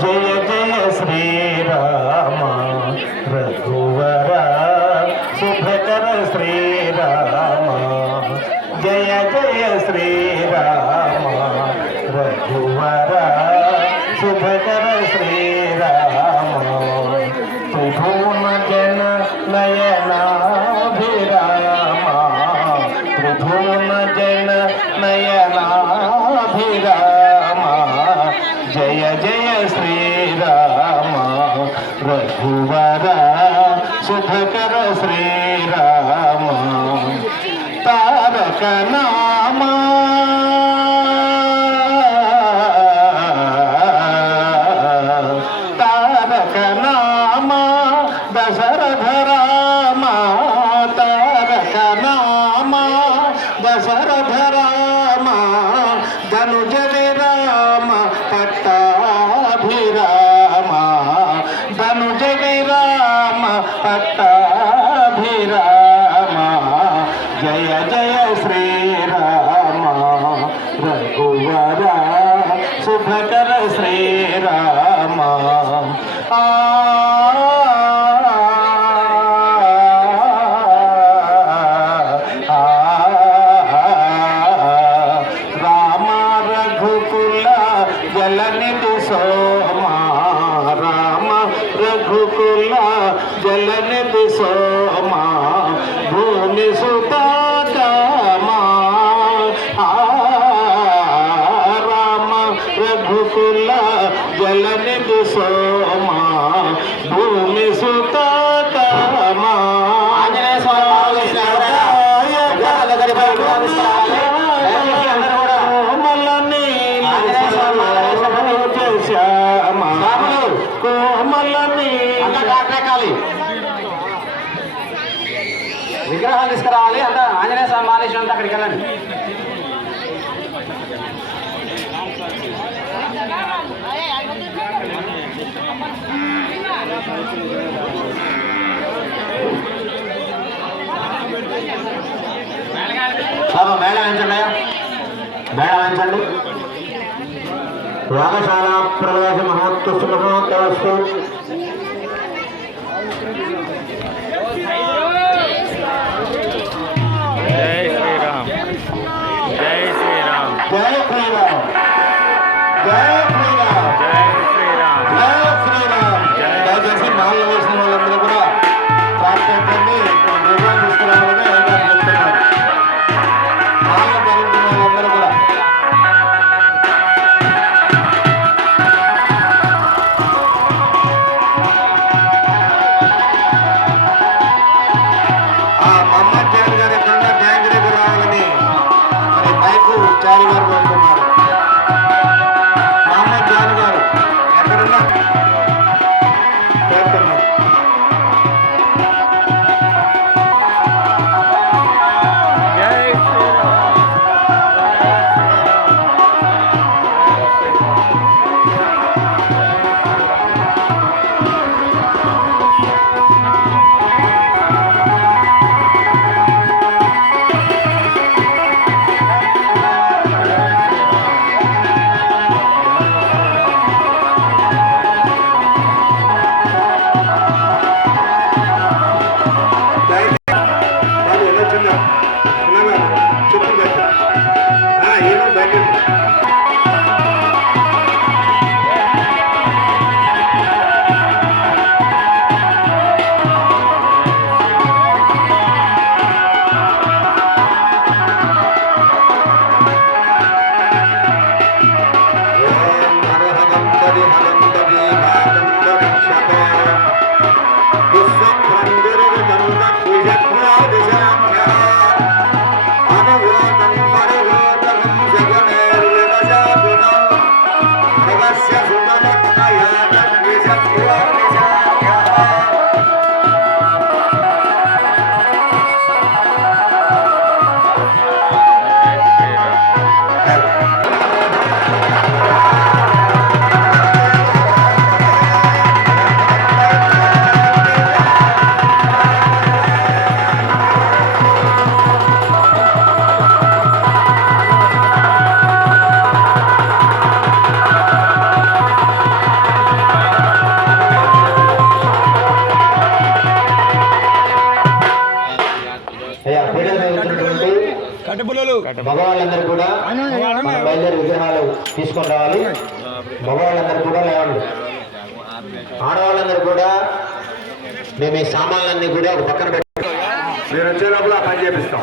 జయ జయ శ్రీరామ రఘువర శుభకర శ్రీరామ జయ జయ శ్రీరామ రఘువర శుభకర శ్రీరామ త్రిభువన జన నయనాభిరామ త్రిభువన జన నయనాభిరామ జయ జయ శ్రీరామ రఘువర శుభకర శ్రీరామ తారక నామ తారక నామ దశరథ రామ తారక నామ దశరథ రామ ధనుజ విరామ పట్టాభిరామ ధనుజ విరామ పట్టాభిరామ జయ జయ శ్రీరామ రఘువర శుభకర శ్రీరామ రామ రఘుకుల జలనిధి సోమా రామ రఘుకుల జలనిధి సోమా భూమి సుతామా రామ రఘుకుల జలనిధి సోమా భూమి సుతామా విగ్రహాలు తీసుకురావాలి అంతా ఆంజనేయ స్వామి మాలేశ్వరం అంతా అక్కడికి వెళ్ళండి. మేళవించండి మేళవించండి యాగశాల ప్రవేశ మహోత్సవ మహోత్సవస్తు జై శ్రీరామ్ జై శ్రీరామ్ జై శ్రీరామ్ జై శ్రీరామ్ జై శ్రీరామ్ జై శ్రీరామ్ దయచేసి మాల వేసిన వాళ్ళందరూ కూడా ప్రార్థించండి నిర్ణయం తీసుకురావాలని చెప్తున్నారు మాల జరుగుతున్న వాళ్ళందరూ కూడా చారి గారు కోరుతున్నారు మహమ్మద్ జాన్ గారు ఎక్కడున్నా కోరుతున్నారు జై శ్రీరామ్ మగవాళ్ళందరూ కూడా మన బయలుదేరి విగ్రహాలు తీసుకొని రావాలి. మగవాళ్ళందరూ కూడా లేవండి. ఆడవాళ్ళందరూ కూడా మేము ఈ సామాన్లన్నీ కూడా ఒక పక్కన పెట్టి మీరు వచ్చే లోపల ఆ పని చేపిస్తాం.